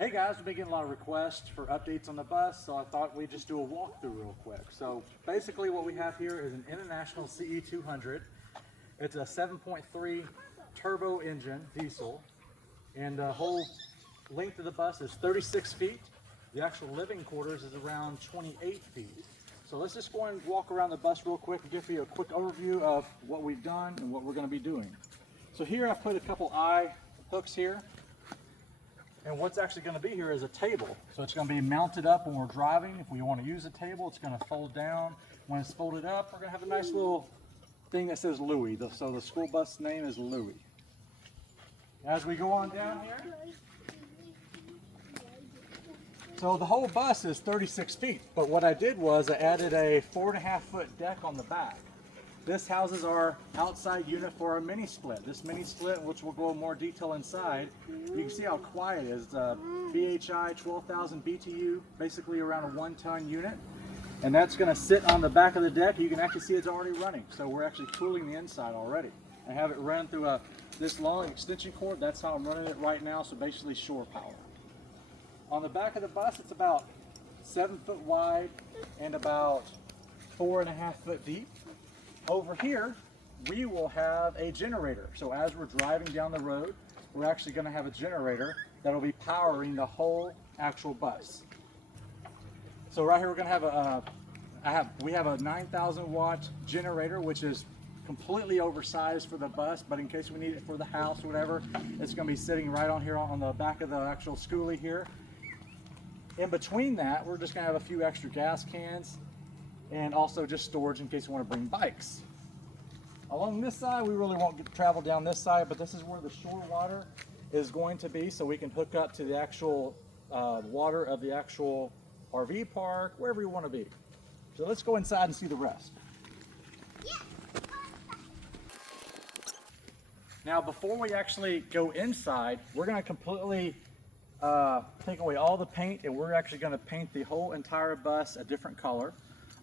Hey guys, we've been getting a lot of requests for updates on the bus, so I thought we'd just do a walkthrough real quick. So basically what we have here is an International CE200. It's a 7.3 turbo engine diesel, and the whole length of the bus is 36 feet. The actual living quarters is around 28 feet. So let's just go and walk around the bus real quick and give you a quick overview of what we've done and what we're going to be doing. So here I put a couple eye hooks here. And what's actually going to be here is a table. So it's going to be mounted up when we're driving. If we want to use a table, it's going to fold down. When it's folded up, we're going to have a nice little thing that says Louie. So the school bus name is Louie. As we go on down here, so the whole bus is 36 feet. But what I did was I added a 4.5-foot deck on the back. This houses our outside unit for our mini split. This mini split, which will go in more detail inside, you can see how quiet it is. It's a VHI 12,000 BTU, basically around a 1-ton unit. And that's going to sit on the back of the deck. You can actually see it's already running. So we're actually cooling the inside already. I have it run through this long extension cord. That's how I'm running it right now, so basically shore power. On the back of the bus, it's about 7 foot wide and about 4.5 foot deep. Over here, we will have a generator. So as we're driving down the road, we're actually going to have a generator that will be powering the whole actual bus. So right here, we're going to have we have a 9,000 watt generator, which is completely oversized for the bus, but in case we need it for the house or whatever, it's going to be sitting right on here on the back of the actual Skoolie here. In between that, we're just going to have a few extra gas cans and also just storage in case you want to bring bikes. Along this side, we really won't travel down this side, but this is where the shore water is going to be, so we can hook up to the actual water of the actual RV park, wherever you want to be. So let's go inside and see the rest. Now, before we actually go inside, we're going to completely take away all the paint, and we're actually going to paint the whole entire bus a different color.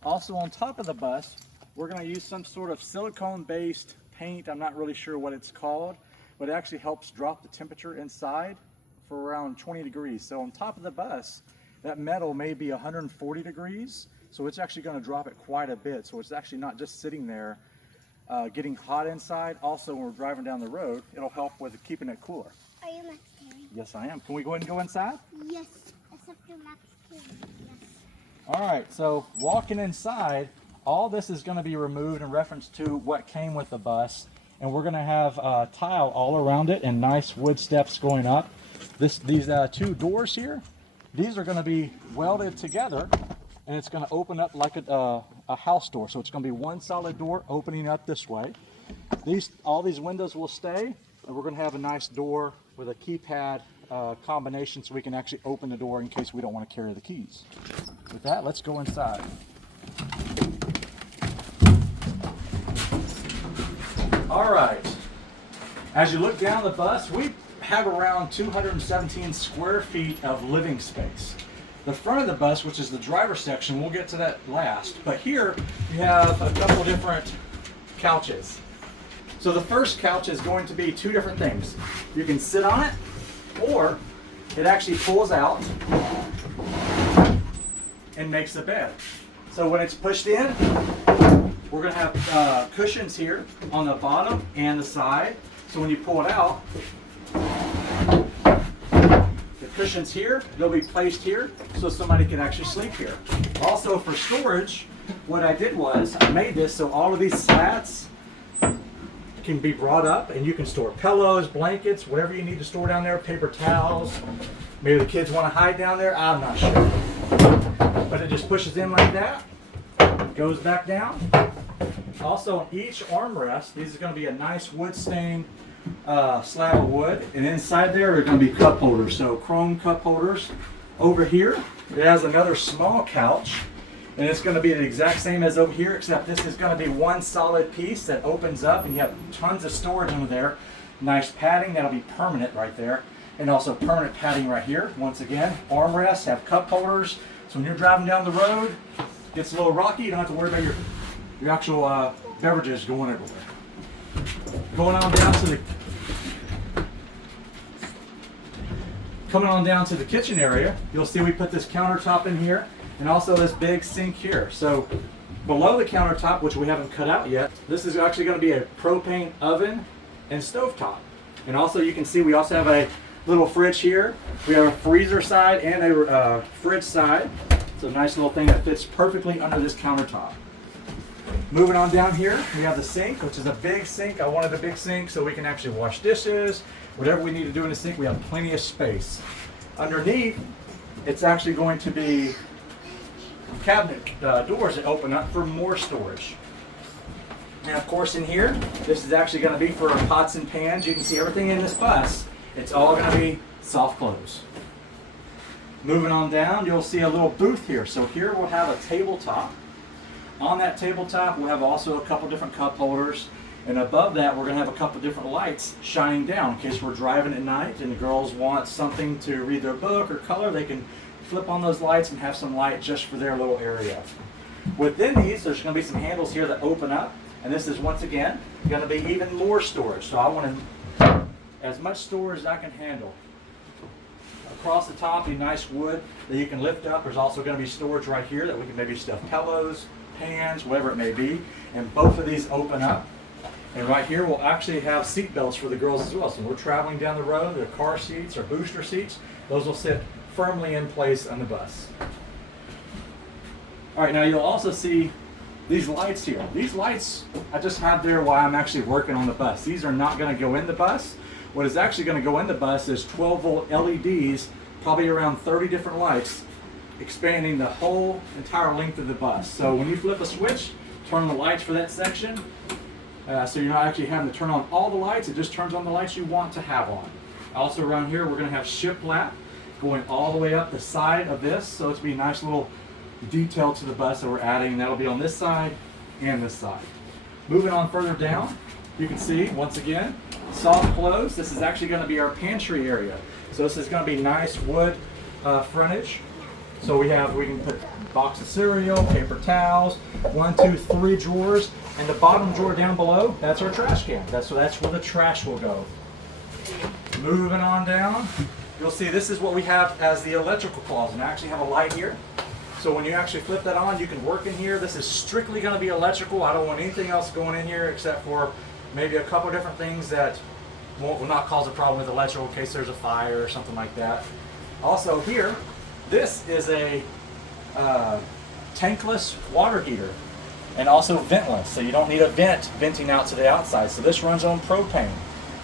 Also on top of the bus, we're going to use some sort of silicone-based paint. I'm not really sure what it's called, but it actually helps drop the temperature inside for around 20 degrees. So on top of the bus, that metal may be 140 degrees, so it's actually going to drop it quite a bit. So it's actually not just sitting there getting hot inside. Also, when we're driving down the road, it'll help with keeping it cooler. Are you Max Terry? Yes, I am. Can we go ahead and go inside? Yes, except you're Max Terry. Yes. All right, so walking inside, all this is going to be removed in reference to what came with the bus, and we're going to have tile all around it and nice wood steps going up. These two doors here, these are going to be welded together, and it's going to open up like a house door. So it's going to be one solid door opening up this way. All these windows will stay, and we're going to have a nice door with a keypad combination so we can actually open the door in case we don't want to carry the keys. With that, let's go inside. All right, as you look down the bus, we have around 217 square feet of living space. The front of the bus, which is the driver's section, we'll get to that last, but here you have a couple different couches. So the first couch is going to be two different things. You can sit on it, or it actually pulls out and makes a bed. So when it's pushed in, we're going to have cushions here on the bottom and the side. So when you pull it out, cushions here, they'll be placed here so somebody can actually sleep here. Also for storage, what I did was I made this so all of these slats can be brought up and you can store pillows, blankets, whatever you need to store down there, paper towels. Maybe the kids want to hide down there, I'm not sure. But it just pushes in like that, goes back down. Also on each armrest, these are going to be a nice wood stained slab of wood, and inside there are going to be cup holders, so chrome cup holders. Over here it has another small couch, and it's going to be the exact same as over here, except this is going to be one solid piece that opens up and you have tons of storage under there. Nice padding, that'll be permanent right there, and also permanent padding right here. Once again, armrests have cup holders, so when you're driving down the road, it gets a little rocky, you don't have to worry about your actual beverages going everywhere. Coming on down to the kitchen area, you'll see we put this countertop in here and also this big sink here. So below the countertop, which we haven't cut out yet, this is actually going to be a propane oven and stovetop. And also you can see we also have a little fridge here. We have a freezer side and a fridge side. It's a nice little thing that fits perfectly under this countertop. Moving on down here, we have the sink, which is a big sink. I wanted a big sink so we can actually wash dishes. Whatever we need to do in the sink, we have plenty of space. Underneath, it's actually going to be cabinet doors that open up for more storage. And of course in here, this is actually going to be for pots and pans. You can see everything in this bus. It's all going to be soft close. Moving on down, you'll see a little booth here. So here we'll have a tabletop. On that tabletop, we'll have also a couple different cup holders. And above that, we're going to have a couple different lights shining down in case we're driving at night and the girls want something to read their book or color. They can flip on those lights and have some light just for their little area. Within these, there's going to be some handles here that open up. And this is, once again, going to be even more storage. So I want as much storage as I can handle. Across the top, a nice wood that you can lift up. There's also going to be storage right here that we can maybe stuff pillows, pans, whatever it may be. And both of these open up. And right here we'll actually have seat belts for the girls as well. So when we're traveling down the road, their car seats or booster seats, those will sit firmly in place on the bus. All right, now you'll also see these lights here. These lights I just have there while I'm actually working on the bus. These are not going to go in the bus. What is actually going to go in the bus is 12-volt LEDs, probably around 30 different lights, expanding the whole entire length of the bus. So when you flip a switch, turn on the lights for that section. So you're not actually having to turn on all the lights, it just turns on the lights you want to have on. Also around here we're going to have shiplap going all the way up the side of this, so it's be a nice little detail to the bus that we're adding. That'll be on this side and this side. Moving on further down, you can see once again, soft close. This is actually going to be our pantry area. So this is going to be nice wood frontage. So we can put a box of cereal, paper towels, 1, 2, 3 drawers, and the bottom drawer down below, that's our trash can. That's where the trash will go. Moving on down, you'll see this is what we have as the electrical closet. And I actually have a light here. So when you actually flip that on, you can work in here. This is strictly going to be electrical. I don't want anything else going in here except for maybe a couple different things that will not cause a problem with electrical in case there's a fire or something like that. Also here, this is a tankless water heater and also ventless, so you don't need a venting out to the outside. So this runs on propane,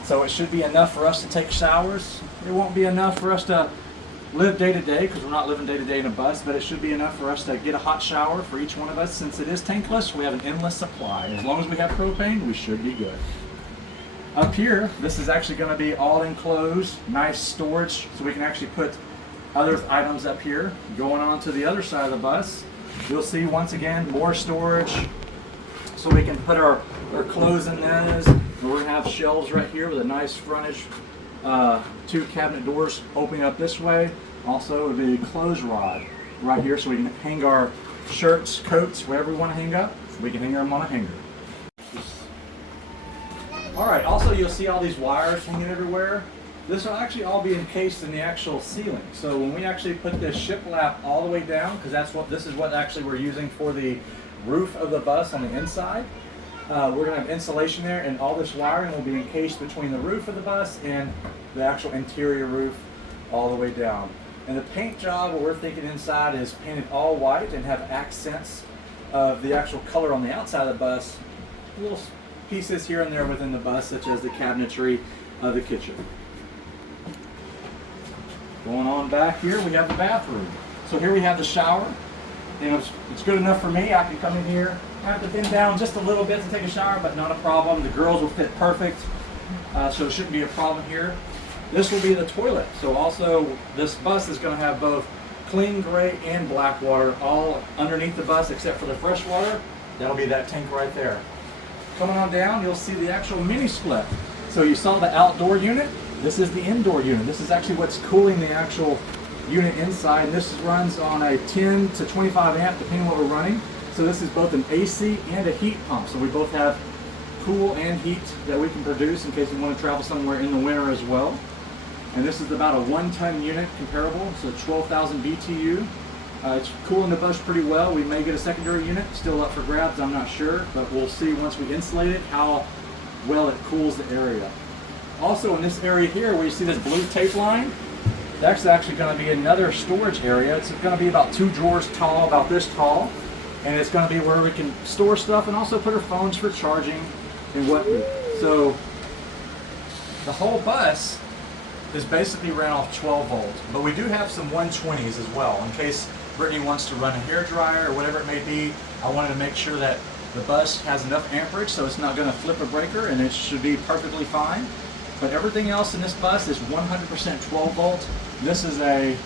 so it should be enough for us to take showers. It won't be enough for us to live day to day because we're not living day to day in a bus, but it should be enough for us to get a hot shower for each one of us. Since it is tankless, we have an endless supply. As long as we have propane, we should be good. Up here, this is actually going to be all enclosed, nice storage, so we can actually put other items up here. Going on to the other side of the bus, you'll see once again more storage, so we can put our clothes in those. We're going to have shelves right here with a nice frontage, 2 cabinet doors opening up this way. Also the clothes rod right here, so we can hang our shirts, coats, wherever we want to hang up. We can hang them on a hanger. Alright, also you'll see all these wires hanging everywhere. This will actually all be encased in the actual ceiling. So when we actually put this shiplap all the way down, because this is what actually we're using for the roof of the bus on the inside, we're going to have insulation there, and all this wiring will be encased between the roof of the bus and the actual interior roof all the way down. And the paint job, what we're thinking inside is painted all white and have accents of the actual color on the outside of the bus. Little pieces here and there within the bus, such as the cabinetry of the kitchen. Going on back here, we have the bathroom. So here we have the shower. You know, it's good enough for me. I can come in here. I have to bend down just a little bit to take a shower, but not a problem. The girls will fit perfect, so it shouldn't be a problem here. This will be the toilet. So also, this bus is going to have both clean gray and black water all underneath the bus, except for the fresh water. That'll be that tank right there. Coming on down, you'll see the actual mini split. So you saw the outdoor unit. This is the indoor unit. This is actually what's cooling the actual unit inside. And this runs on a 10 to 25 amp, depending on what we're running. So this is both an AC and a heat pump. So we both have cool and heat that we can produce in case we want to travel somewhere in the winter as well. And this is about a 1-ton unit comparable, so 12,000 BTU. It's cooling the bus pretty well. We may get a secondary unit, still up for grabs, I'm not sure, but we'll see once we insulate it how well it cools the area. Also in this area here where you see this blue tape line, that's actually going to be another storage area. It's going to be about 2 drawers tall, about this tall, and it's going to be where we can store stuff and also put our phones for charging and whatnot. So the whole bus is basically ran off 12 volts, but we do have some 120s as well in case Brittany wants to run a hair dryer or whatever it may be. I wanted to make sure that the bus has enough amperage so it's not going to flip a breaker, and it should be perfectly fine. But everything else in this bus is 100% 12 volt. This is a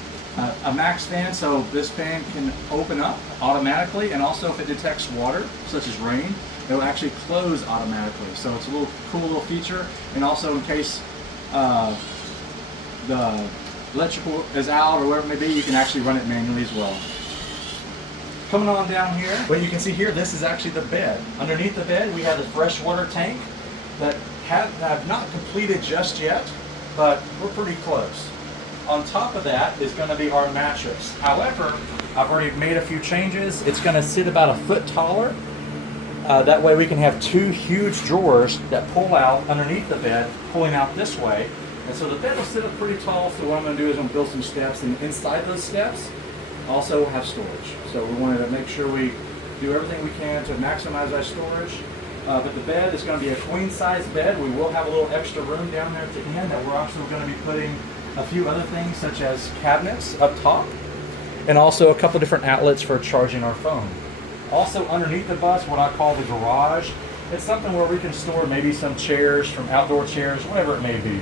max fan, so this fan can open up automatically, and also if it detects water, such as rain, it will actually close automatically. So it's a little cool little feature, and also in case the electrical is out or whatever it may be, you can actually run it manually as well. Coming on down here, what you can see here, this is actually the bed. Underneath the bed, we have the freshwater tank that have not completed just yet, but we're pretty close. On top of that is going to be our mattress. However, I've already made a few changes. It's going to sit about a foot taller. That way we can have 2 huge drawers that pull out underneath the bed, pulling out this way. And so the bed will sit up pretty tall, so what I'm going to do is I'm going to build some steps, and inside those steps also have storage. So we wanted to make sure we do everything we can to maximize our storage. But the bed is going to be a queen size bed. We will have a little extra room down there at the end that we're also going to be putting a few other things such as cabinets up top, and also a couple different outlets for charging our phone. Also underneath the bus, what I call the garage, it's something where we can store maybe some chairs from outdoor chairs, whatever it may be.